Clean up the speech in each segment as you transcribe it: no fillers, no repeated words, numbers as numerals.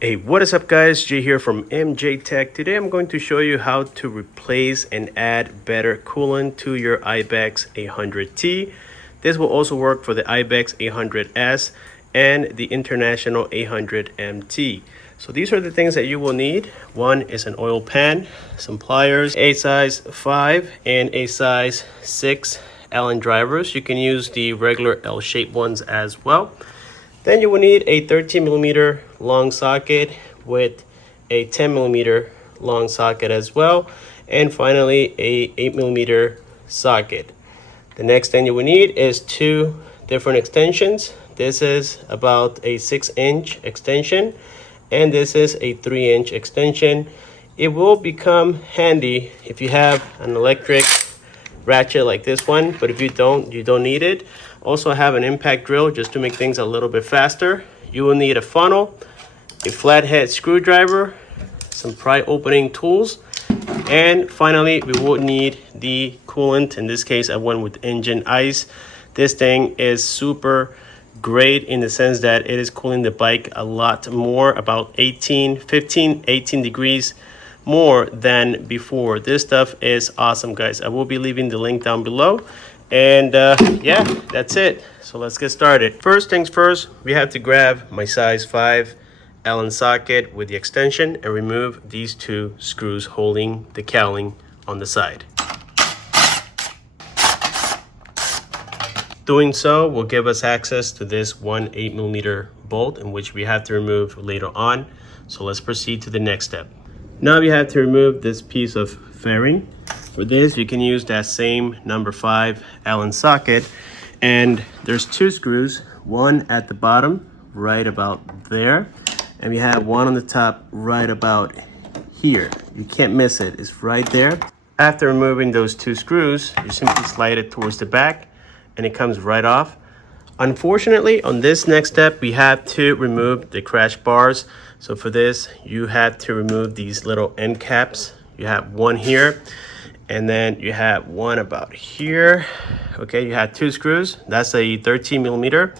Hey, what is up guys? Jay here from MJ Tech. Today I'm going to show you how to replace and add better coolant to your Ibex 800T. This will also work for the Ibex 800S and the International 800MT. So these are the things that you will need. One is an oil pan, some pliers, a size 5 and a size 6 Allen drivers. You can use the regular L-shaped ones as well. Then you will need a 13mm long socket with a 10mm long socket as well. And finally, a 8mm socket. The next thing you will need is two different extensions. This is about a 6-inch extension, and this is a 3-inch extension. It will become handy if you have an electric ratchet like this one, but if you don't need it. Also have an impact drill just to make things a little bit faster. You will need a funnel, a flathead screwdriver, some pry opening tools, and finally we will need the coolant. In this case I went with engine ice. This thing is super great in the sense that it is cooling the bike a lot more, about 18 degrees more than before. This stuff is awesome guys. I will be leaving the link down below. And yeah, that's it. So let's get started. First things first, we have to grab my size 5 Allen socket with the extension and remove these two screws holding the cowling on the side. Doing so will give us access to this 1 8mm bolt, in which we have to remove later on. So let's proceed to the next step. Now we have to remove this piece of fairing. For this, you can use that same number 5 Allen socket, and there's two screws, one at the bottom right about there, and we have one on the top right about here. You can't miss it, it's right there. After removing those two screws, you simply slide it towards the back and it comes right off. Unfortunately, on this next step, we have to remove the crash bars. So for this, you have to remove these little end caps. You have one here, and then you have one about here. Okay, you have two screws. That's a 13mm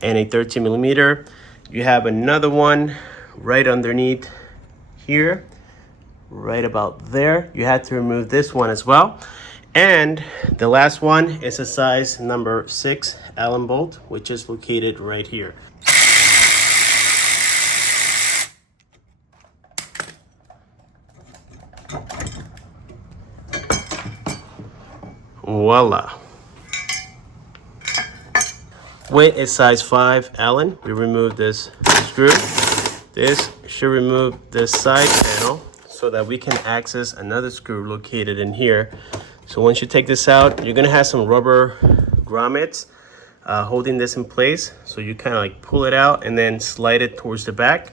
and a 13mm. You have another one right underneath here, right about there. You have to remove this one as well. And the last one is a size number 6 Allen bolt, which is located right here. Voila. With a size 5 Allen, we remove this screw. This should remove this side panel so that we can access another screw located in here. So once you take this out, you're gonna have some rubber grommets holding this in place. So you kind of like pull it out and then slide it towards the back.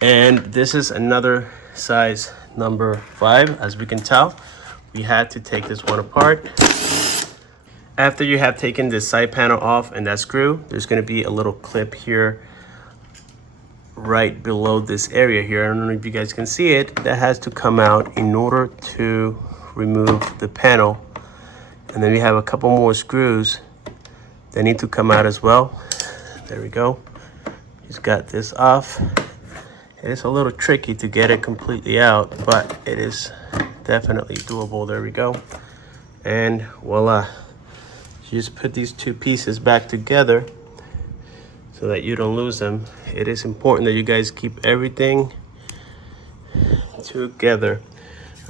And this is another size number 5. As we can tell, we had to take this one apart. After you have taken this side panel off and that screw, there's going to be a little clip here right below this area here. I don't know if you guys can see it. That has to come out in order to remove the panel. And then we have a couple more screws that need to come out as well. There we go. Just got this off. It is a little tricky to get it completely out, but it is definitely doable. There we go. And voila. You just put these two pieces back together so that you don't lose them. It is important that you guys keep everything together.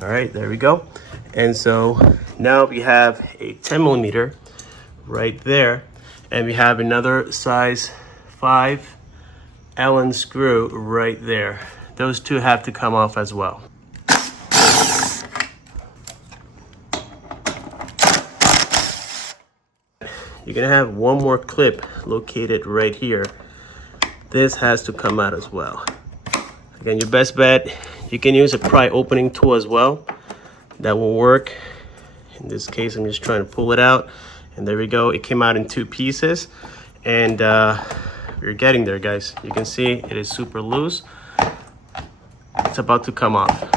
All right, there we go. And so now we have a 10mm right there, and we have another size 5 Allen screw right there. Those two have to come off as well. You're gonna have one more clip located right here. This has to come out as well. Again, your best bet, you can use a pry opening tool as well. That will work. In this case, I'm just trying to pull it out, and there we go. It came out in two pieces, and we're getting there, guys. You can see it is super loose. It's about to come off.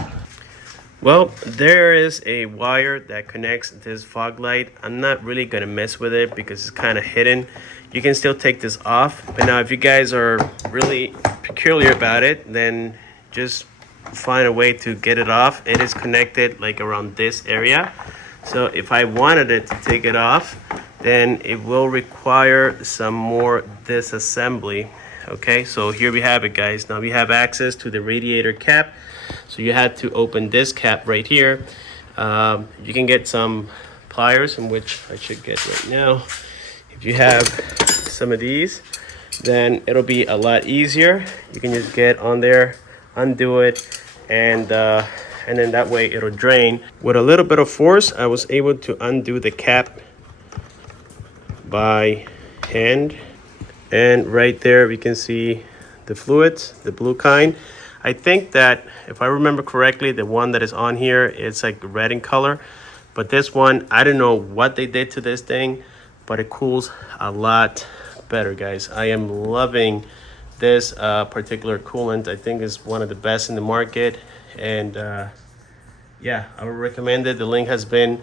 Well, there is a wire that connects this fog light. I'm not really gonna mess with it because it's kind of hidden. You can still take this off, but now if you guys are really peculiar about it, then just find a way to get it off. It is connected like around this area. So if I wanted it to take it off, then it will require some more disassembly. Okay, so here we have it, guys. Now we have access to the radiator cap. So you had to open this cap right here. You can get some pliers, in which I should get right now. If you have some of these, then it'll be a lot easier. You can just get on there, undo it, and then that way it'll drain. With a little bit of force, I was able to undo the cap by hand. And right there we can see the fluids, the blue kind. I think that if I remember correctly, the one that is on here, it's like red in color. But this one, I don't know what they did to this thing, but it cools a lot better, guys. I am loving this particular coolant. I think it's one of the best in the market. And yeah, I would recommend it. The link has been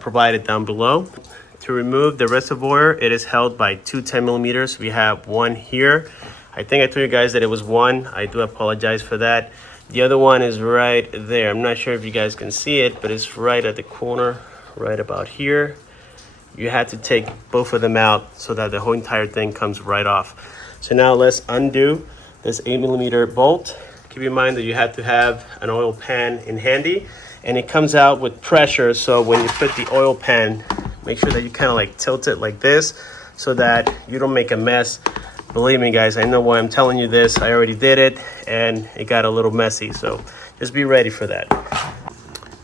provided down below. To remove the reservoir, it is held by two 10 millimeters. We have one here. I think I told you guys that it was one. I do apologize for that. The other one is right there. I'm not sure if you guys can see it, but it's right at the corner, right about here. You had to take both of them out so that the whole entire thing comes right off. So now let's undo this 8 millimeter bolt. Keep in mind that you have to have an oil pan in handy, and it comes out with pressure. So when you put the oil pan, make sure that you kind of like tilt it like this so that you don't make a mess. Believe me, guys, I know why I'm telling you this. I already did it and it got a little messy, so just be ready for that.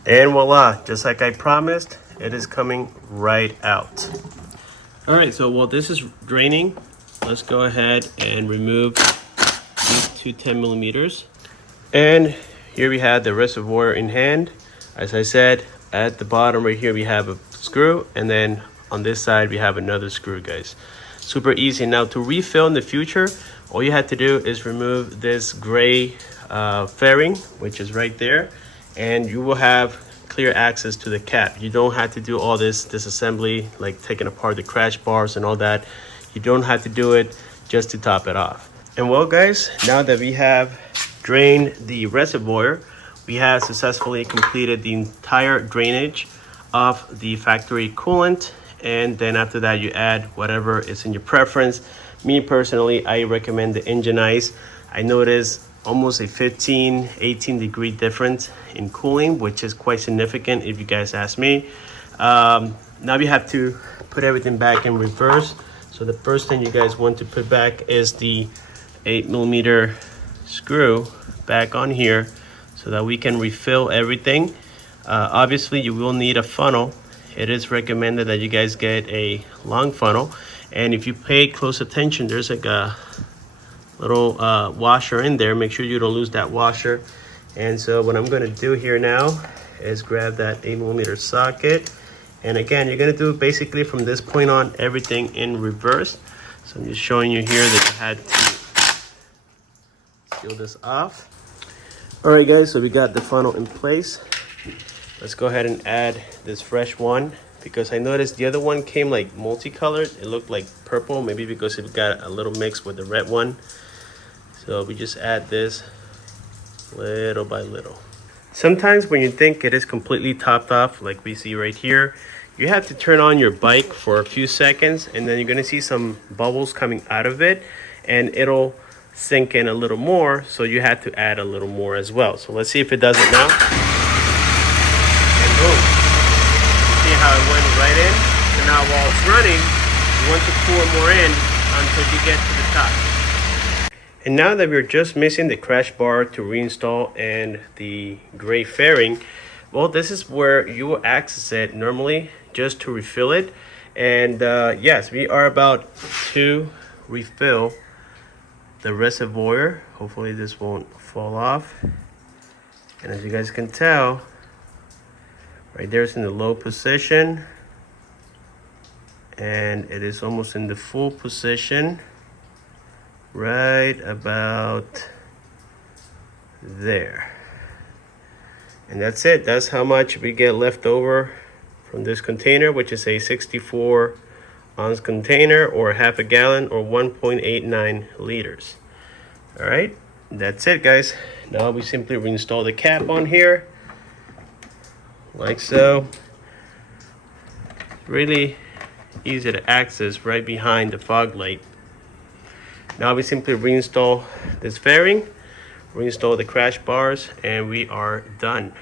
And voila, just like I promised, it is coming right out. All right, so while this is draining, let's go ahead and remove these two 10 millimeters. And here we have the reservoir in hand. As I said, at the bottom right here, we have a screw, and then on this side, we have another screw, guys. Super easy. Now to refill in the future, all you have to do is remove this gray fairing, which is right there, and you will have clear access to the cap. You don't have to do all this disassembly, like taking apart the crash bars and all that. You don't have to do it just to top it off. And well, guys, now that we have drained the reservoir, we have successfully completed the entire drainage of the factory coolant. And then after that, you add whatever is in your preference. Me personally, I recommend the engine ice. I know it is almost a 18 degree difference in cooling, which is quite significant if you guys ask me. Now we have to put everything back in reverse. So the first thing you guys want to put back is the 8 millimeter screw back on here so that we can refill everything. Obviously, you will need a funnel. It is recommended that you guys get a long funnel. And if you pay close attention, there's like a little washer in there. Make sure you don't lose that washer. And so what I'm gonna do here now is grab that 8 millimeter socket. And again, you're gonna do basically from this point on, everything in reverse. So I'm just showing you here that you had to seal this off. All right, guys, so we got the funnel in place. Let's go ahead and add this fresh one, because I noticed the other one came like multicolored. It looked like purple, maybe because it got a little mixed with the red one. So we just add this little by little. Sometimes when you think it is completely topped off, like we see right here, you have to turn on your bike for a few seconds, and then you're gonna see some bubbles coming out of it, and it'll sink in a little more, so you have to add a little more as well. So let's see if it does it now. Boom. See how it went right in? So now while it's running, you want to pour more in until you get to the top. And now that we're just missing the crash bar to reinstall and the gray fairing, well, this is where you will access it normally just to refill it. And yes, we are about to refill the reservoir. Hopefully this won't fall off. And as you guys can tell, right there it's in the low position, and it is almost in the full position, right about there. And that's it. That's how much we get left over from this container, which is a 64-ounce container, or half a gallon, or 1.89 liters. All right, that's it, guys. Now we simply reinstall the cap on here, like so. Really easy to access, right behind the fog light. Now we simply reinstall this fairing, reinstall the crash bars, and we are done.